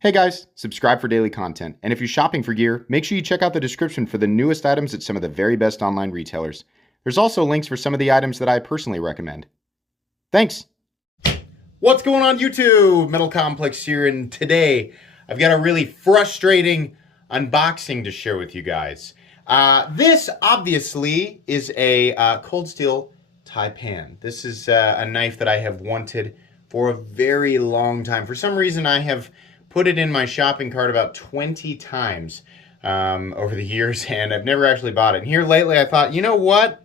Hey guys, subscribe for daily content. And if you're shopping for gear, make sure you check out the description for the newest items at some of the very best online retailers. There's also links for some of the items that I personally recommend. Thanks! What's going on YouTube? Metal Complex here, and today I've got a really frustrating unboxing to share with you guys. This obviously is a Cold Steel Tai Pan. This is a knife that I have wanted for a very long time. For some reason I have put it in my shopping cart about 20 times over the years, and I've never actually bought it. And here lately I thought, you know what?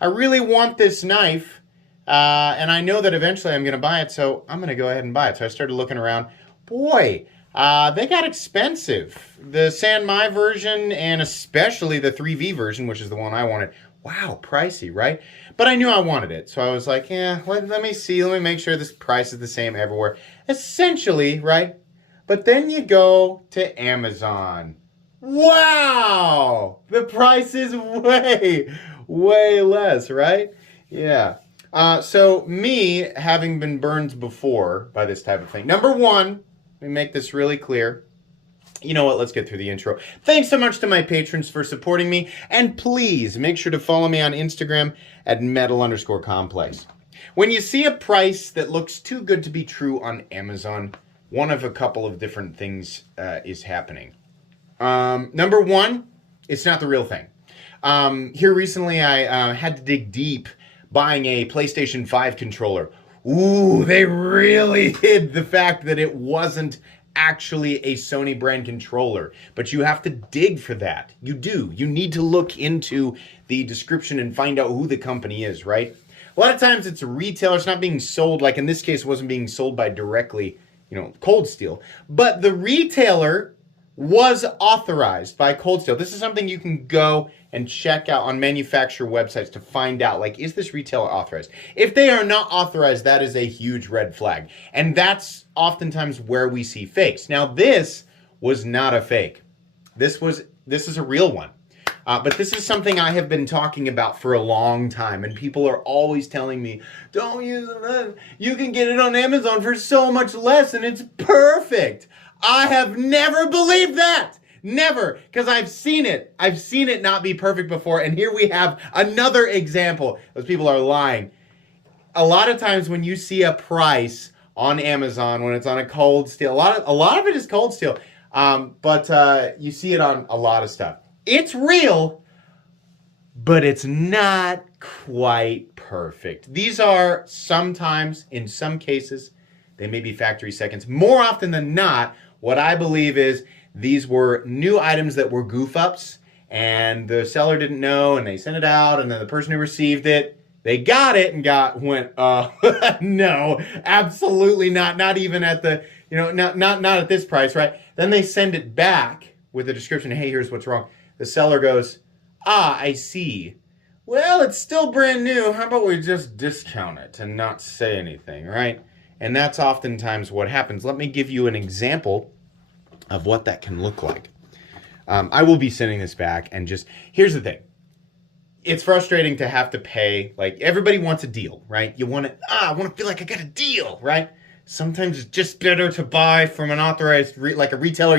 I really want this knife, and I know that eventually I'm going to buy it, so I'm going to go ahead and buy it. So I started looking around. Boy, they got expensive. The San Mai version, and especially the 3V version, which is the one I wanted. Wow, pricey, right? But I knew I wanted it, so I was like, yeah, let me see. Let me make sure this price is the same everywhere. Essentially, right? But then you go to Amazon. Wow! The price is way less, right? Yeah. So me, having been burned before by this type of thing. Number one, let me make this really clear. You know what? Let's get through the intro. Thanks so much to my patrons for supporting me. And please make sure to follow me on Instagram at metal_complex. When you see a price that looks too good to be true on Amazon, one of a couple of different things is happening. Number one, it's not the real thing. Here recently, I had to dig deep buying a PlayStation 5 controller. Ooh, they really hid the fact that it wasn't actually a Sony brand controller. But you have to dig for that. You do. You need to look into the description and find out who the company is, right? A lot of times it's a retailer. It's not being sold, like in this case, it wasn't being sold by directly, Cold Steel. But the retailer was authorized by Cold Steel. This is something you can go and check out on manufacturer websites to find out, like, is this retailer authorized? If they are not authorized, that is a huge red flag. And that's oftentimes where we see fakes. Now, this was not a fake. This is a real one. But this is something I have been talking about for a long time, and people are always telling me, don't use it. You can get it on Amazon for so much less, and it's perfect. I have never believed that. Never, because I've seen it. I've seen it not be perfect before, and here we have another example. Those people are lying. A lot of times when you see a price on Amazon, when it's on a Cold Steel, a lot of it is Cold Steel, but you see it on a lot of stuff. It's real, but it's not quite perfect. These are sometimes, in some cases, they may be factory seconds. More often than not, what I believe is these were new items that were goof-ups, and the seller didn't know, and they sent it out, and then the person who received it, they got it and went, no, absolutely not. Not even at the, not at this price, right? Then they send it back with a description, hey, here's what's wrong. The seller goes, I see. Well, it's still brand new. How about we just discount it and not say anything, right? And that's oftentimes what happens. Let me give you an example of what that can look like. I will be sending this back, and here's the thing. It's frustrating to have to pay. Like, everybody wants a deal, right? You want to, I want to feel like I got a deal, right? Sometimes it's just better to buy from an authorized, like a retailer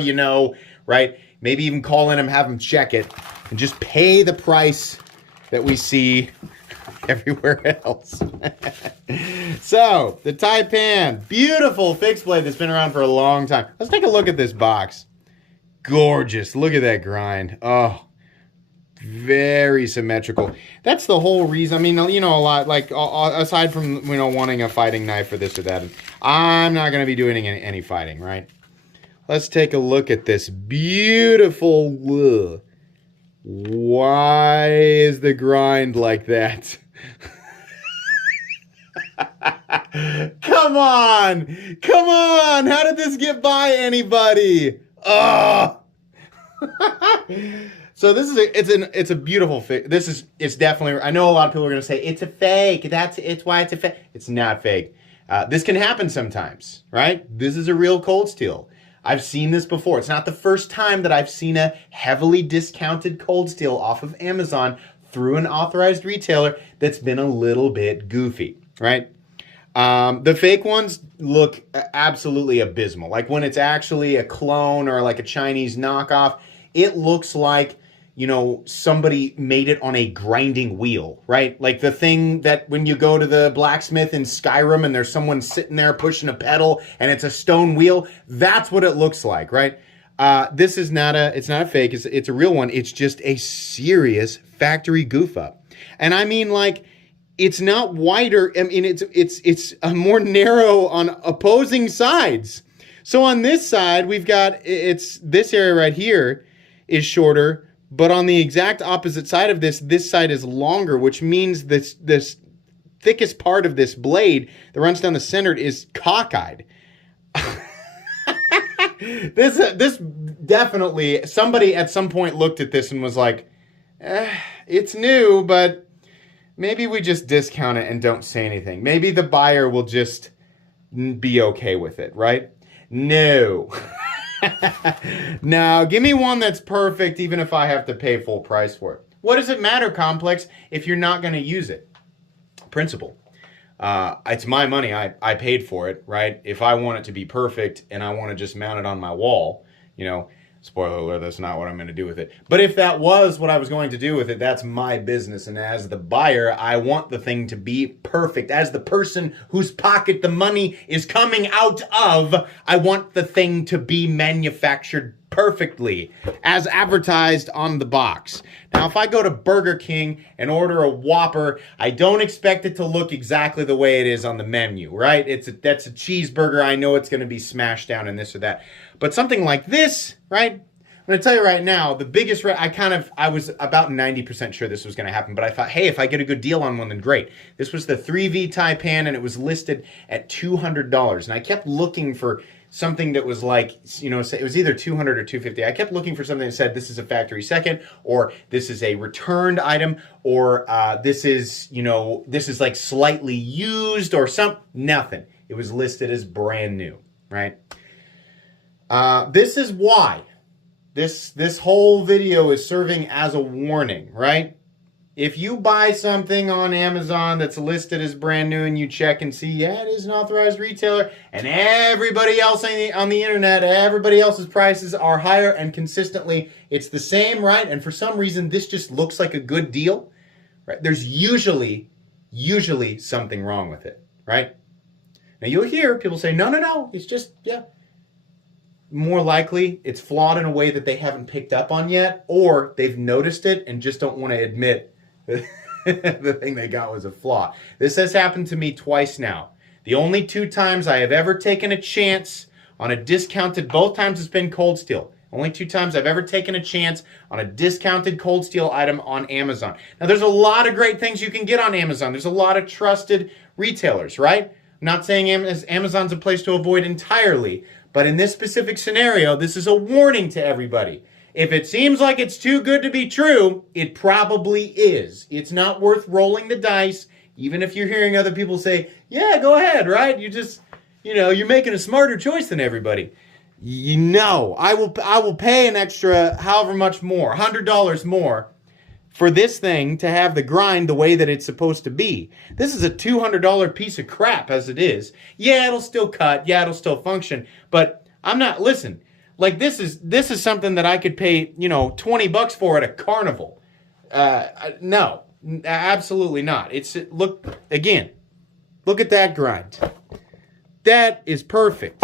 right? Maybe even call in and have them check it, and just pay the price that we see everywhere else. So, the Taipan, beautiful fixed blade that's been around for a long time. Let's take a look at this box. Gorgeous. Look at that grind. Oh, very symmetrical. That's the whole reason. I mean, a lot, like, aside from, wanting a fighting knife for this or that, I'm not going to be doing any fighting, right? Let's take a look at this beautiful. Why is the grind like that? Come on! Come on! How did this get by anybody? Oh! So this is it's a beautiful fake. It's definitely. I know a lot of people are gonna say it's a fake. It's why it's a fake. It's not fake. This can happen sometimes, right? This is a real Cold Steel. I've seen this before. It's not the first time that I've seen a heavily discounted Cold Steel off of Amazon through an authorized retailer that's been a little bit goofy, right? The fake ones look absolutely abysmal. Like when it's actually a clone or like a Chinese knockoff, it looks like, somebody made it on a grinding wheel, right? Like the thing that when you go to the blacksmith in Skyrim and there's someone sitting there pushing a pedal and it's a stone wheel, that's what it looks like, right? This is it's not a fake, it's a real one. It's just a serious factory goof up. And I mean, like, it's not wider. I mean, it's a more narrow on opposing sides. So on this side, we've got, this area right here is shorter, but on the exact opposite side of this side is longer, which means this thickest part of this blade that runs down the center is cockeyed. This definitely, somebody at some point looked at this and was like, it's new, but maybe we just discount it and don't say anything. Maybe the buyer will just be okay with it, right? No. No, give me one that's perfect even if I have to pay full price for it. What does it matter, Complex, if you're not going to use it? Principle. It's my money. I paid for it, right? If I want it to be perfect and I want to just mount it on my wall, spoiler alert, that's not what I'm going to do with it. But if that was what I was going to do with it, that's my business. And as the buyer, I want the thing to be perfect. As the person whose pocket the money is coming out of, I want the thing to be manufactured perfectly, as advertised on the box. Now, if I go to Burger King and order a Whopper, I don't expect it to look exactly the way it is on the menu, right? That's a cheeseburger. I know it's going to be smashed down and this or that. But something like this, right? I'm going to tell you right now, the biggest, I was about 90% sure this was going to happen, but I thought, hey, if I get a good deal on one, then great. This was the 3V Taipan, and it was listed at $200. And I kept looking for something that was like, it was either $200 or $250. I kept looking for something that said this is a factory second, or this is a returned item, or this is like slightly used or nothing. It was listed as brand new, right? This is why this whole video is serving as a warning, right? If you buy something on Amazon that's listed as brand new and you check and see, yeah, it is an authorized retailer, and everybody else on the internet, everybody else's prices are higher and consistently it's the same, right? And for some reason, this just looks like a good deal, right? There's usually something wrong with it, right? Now you'll hear people say, no, it's just, yeah. More likely, it's flawed in a way that they haven't picked up on yet, or they've noticed it and just don't want to admit the thing they got was a flaw. This has happened to me twice now. The only 2 times I have ever taken a chance on a discounted, both times it's been Cold Steel. Only 2 times I've ever taken a chance on a discounted Cold Steel item on Amazon. Now, there's a lot of great things you can get on Amazon. There's a lot of trusted retailers, right? I'm not saying Amazon's a place to avoid entirely, but in this specific scenario, this is a warning to everybody. If it seems like it's too good to be true, it probably is. It's not worth rolling the dice, even if you're hearing other people say, yeah, go ahead, right? You're making a smarter choice than everybody. I will pay an extra however much more, $100 more, for this thing to have the grind the way that it's supposed to be. This is a $200 piece of crap as it is. Yeah, it'll still cut. Yeah, it'll still function. But listen, like this is something that I could pay, $20 for at a carnival. No, absolutely not. Look at that grind. That is perfect.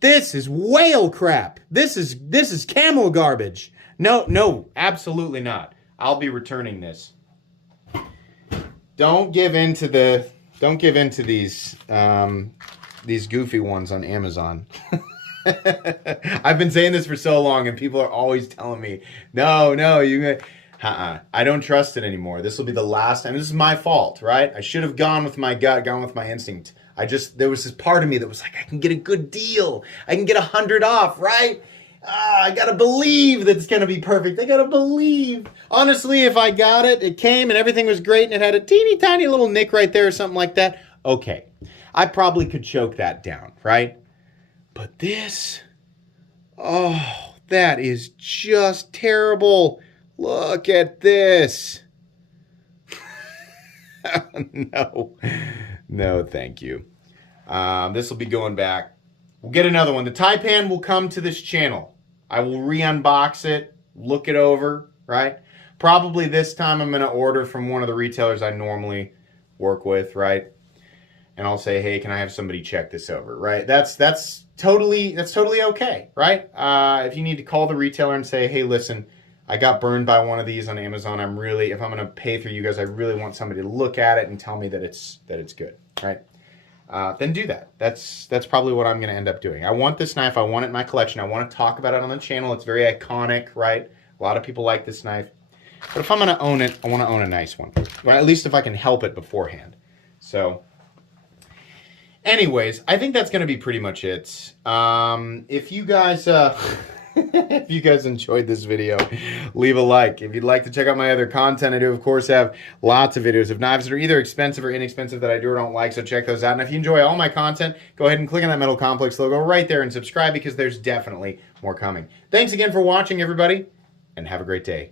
This is whale crap. This is camel garbage. No, absolutely not. I'll be returning this. Don't give in to these goofy ones on Amazon. I've been saying this for so long, and people are always telling me, no, I don't trust it anymore. This will be the last time. This is my fault, right? I should have gone with my gut, gone with my instinct. There was this part of me that was like, I can get a good deal. I can get 100 off, right? I gotta believe that it's gonna be perfect. I gotta believe. Honestly, if I got it, it came and everything was great and it had a teeny tiny little nick right there or something like that, okay. I probably could choke that down, right? But this, that is just terrible. Look at this. No. No, thank you. This will be going back. We'll get another one. The Taipan will come to this channel. I will re-unbox it, look it over, right? Probably this time I'm going to order from one of the retailers I normally work with, right? And I'll say, hey, can I have somebody check this over, right? That's totally okay, right? If you need to call the retailer and say, hey, listen, I got burned by one of these on Amazon. If I'm going to pay through you guys, I really want somebody to look at it and tell me that it's good, right? Then do that. That's probably what I'm going to end up doing. I want this knife. I want it in my collection. I want to talk about it on the channel. It's very iconic, right? A lot of people like this knife. But if I'm going to own it, I want to own a nice one. Or at least if I can help it beforehand. So, anyways, I think that's going to be pretty much it. If you guys... if you guys enjoyed this video, leave a like. If you'd like to check out my other content, I do, of course, have lots of videos of knives that are either expensive or inexpensive that I do or don't like, so check those out. And if you enjoy all my content, go ahead and click on that Metal Complex logo right there and subscribe because there's definitely more coming. Thanks again for watching, everybody, and have a great day.